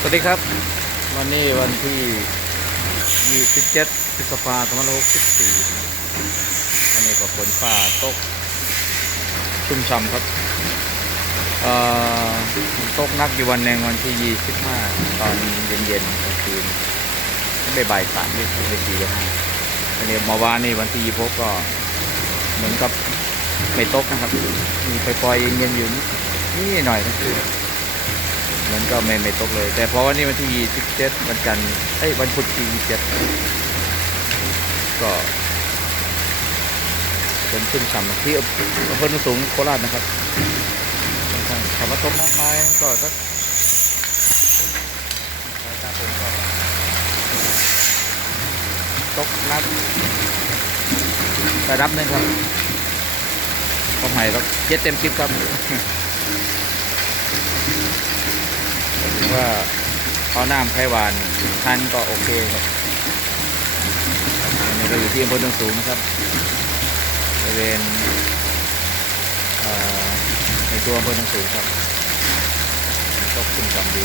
สวัสดีครับ วันนี้วันที่ 27พฤษภาคม2564วันนี้ก็ฝนฟ้าตกชุ่มฉ่ำครับอ่อตกนักอยู่วันหนึ่งวันที่ 25 ตอนเย็นๆกลางคืนไม่บ่ายสามไม่สี่ไม่สี่เลยห้าวันนี้มาวานนี่วันที่26ก็เหมือนกับไม่ตกนะครับ มีปล่อยๆเย็นๆอยู่นี่หน่อยก็คือ มือนก็ไม่ไม่ตกเลย แต่เพราะว่านี่วันที่27วันจันทร์เอ้ยวันพุธที่27ก็เป็นชุ่มฉ่ำที่อำเภอโนนสูงโคราชนะครับคำว่าตกมากมายก็สักตาผมก็ตกนักระดับหนึ่งครับความหมายก็เจ็ดเต็มสิบครับ ถือ ว่าเขาน้ำไข่หวานทันก็โอเคครับอันนี้เราอยู่ที่อำเภอโนนสูงนะครับบริเวณในตัวอำเภอโนนสูงครับตกขึ้นจำดี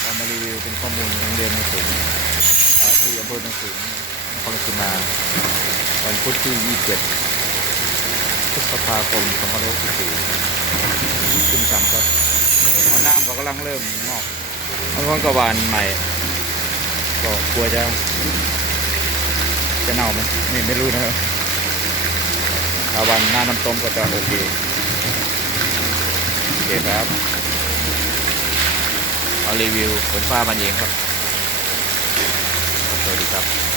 เรามารีวิวเป็นข้อมูลโรงเรียนโนสูงที่อำเภอโนนสูงนครราชสีมาวันพุธที่ 27พฤษภาคม2564 ขึ้นสามครับพอน้ำก็กำลังเริ่มงอกบางคนก็หวานใหม่ ก็กลัวจะจะเน่าไหมไม่ไม่รู้นะครับถ้าวันหน้าน้ำต้มก็จะโอเคโอเคครับเอารีวิวฝนฟ้าบันเองครับสวัสดีครับ